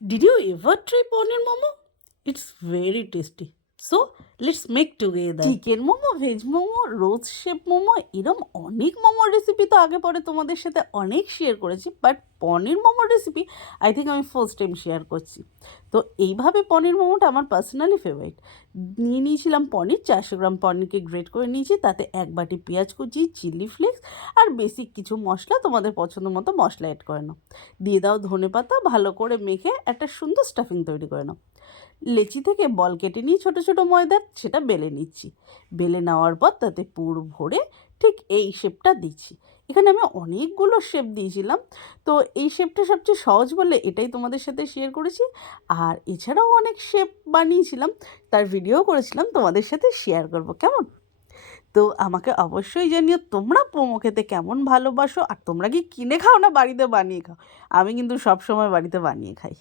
Did you ever try paneer momo? It's very tasty. So let's make together. Chicken momo, veg momo, rose shape momo, এরম অনেক মোমোর recipe তো আগে পরে তোমাদের সাথে অনেক শেয়ার করেছি, বাট পনির মোমোর রেসিপি আই থিঙ্ক আমি ফার্স্ট টাইম শেয়ার করছি। তো এইভাবে পনির মোমোটা আমার পার্সোনালি ফেভারিট। নিয়েছিলাম পনির, 400 গ্রাম পনিরকে গ্রেট করে নিয়েছি, তাতে 1 বাটি পেঁয়াজ কুচি, চিলি ফ্লেক্স আর বেসিক কিছু মশলা, তোমাদের পছন্দ মতো মশলা অ্যাড করে নাও। দিয়ে দাও ধনেপাতা, ভালো করে মেখে একটা সুন্দর স্টাফিং তৈরি করে নাও। লেচি থেকে বল কেটে নিয়ে ছোটো ছোটো ময়দার, সেটা বেলে নিচ্ছি। বেলে নেওয়ার পর তাতে পুর ভরে ঠিক এই শেপটা দিচ্ছি। এখানে আমি অনেকগুলো শেপ দিয়েছিলাম, তো এই শেপটা সবচেয়ে সহজ বলে এটাই তোমাদের সাথে শেয়ার করেছি। আর এছাড়াও অনেক শেপ বানিয়েছিলাম, তার ভিডিও করেছিলাম, তোমাদের সাথে শেয়ার করব, কেমন? তো আমাকে অবশ্যই জানিও তোমরা মোমো খেতে কেমন ভালোবাসো, আর তোমরা কি কিনে খাও না বাড়িতে বানিয়ে খাও? আমি কিন্তু সবসময় বাড়িতে বানিয়ে খাই।